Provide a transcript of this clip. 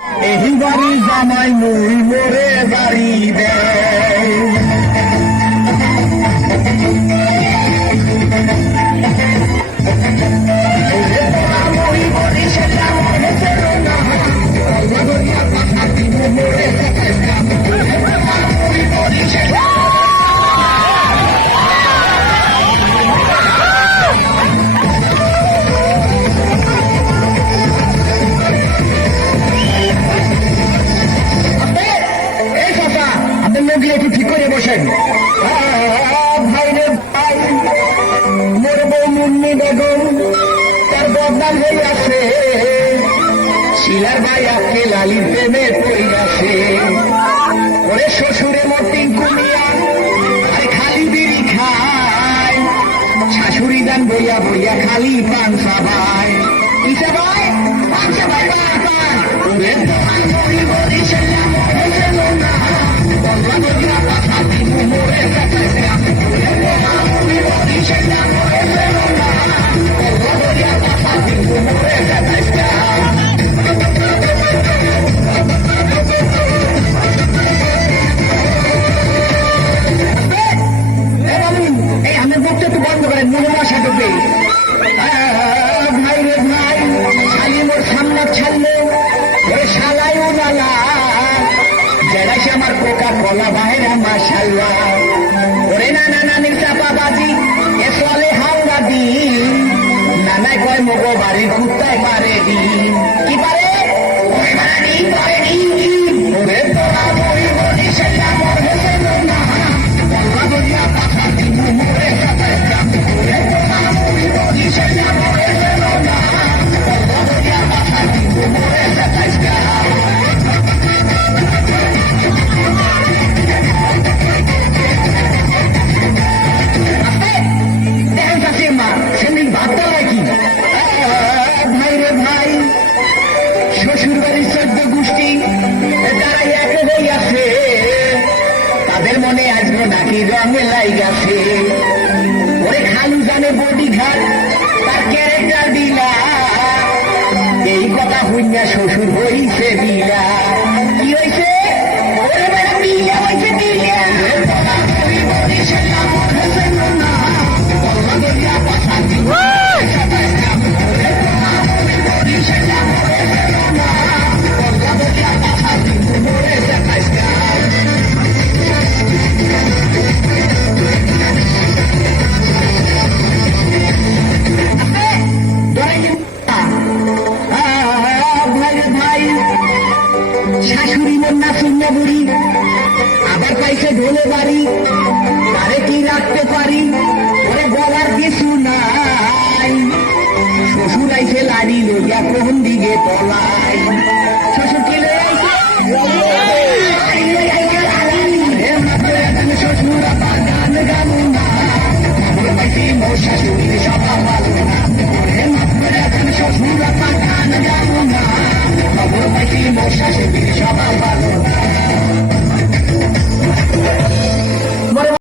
এই বাড়ি জামাই মুই মোরে গাড়ি দেয়। একটু ঠিক করে বসেন। ভাই রে ভাই, মোর বউ মুন্নি বেগম তার বদনাম হয়ে আছে। শিলার ভাই আজকে লালির প্রেমে পড়ে গেছে। ওরে শ্বশুরে মতিন কুমিয়া আর খালি বিড়ি খায়, শাশুড়ি দান বইয়া বইয়া খালি পান খাবায়। কি চাবায়? পান চাবায় পান। ওরে তোমার মরি মরি সেলাম না ভাই রে ভাই, শালি মোর সামনে ছাড়লে শালাই উনালা জেরাইছে আমার কোকা কলা বাহেরা মাশাল্লাহ। ওরে নানা নানির চাপাবাজি এ চলে হাওড়া দিন, নানায় কয় মগো বাড়ির কুত্তায় পারে দিন। কি পারে? ওরে তোরা বই বলি সেটা মনে ছিল না, বলিয়া কথা দিব মোরে ওরে তোরা বই বলি সেটা মনে ছিল না, বলিয়া কথা দিব মোরে সেদিন ভাবতে নাকি ভাই রে ভাই, শ্বশুর বাড়ির 14 গোষ্ঠী তারা এক হয়ে আছে, তাদের মনে আজকে নাকি রঙে লাই গেছে। ওরে খালু জানে বডি ঘাট তার ক্যারেক্টার দিলা, এই কথা হইয়া শ্বশুর হইছে দিলা। কি হয়েছে? ওরে বেড়া দিলা হয়েছে দিলা। শাশুড়ি মন্না শূন্য বুড়ি আবার পাইছে ঢোলে বাড়ি, তারে কি রাখতে পারি? ওরে বলার কিছু নাই, শ্বশুর আইছে লাড়ি লইয়া কোন দিকে পলা।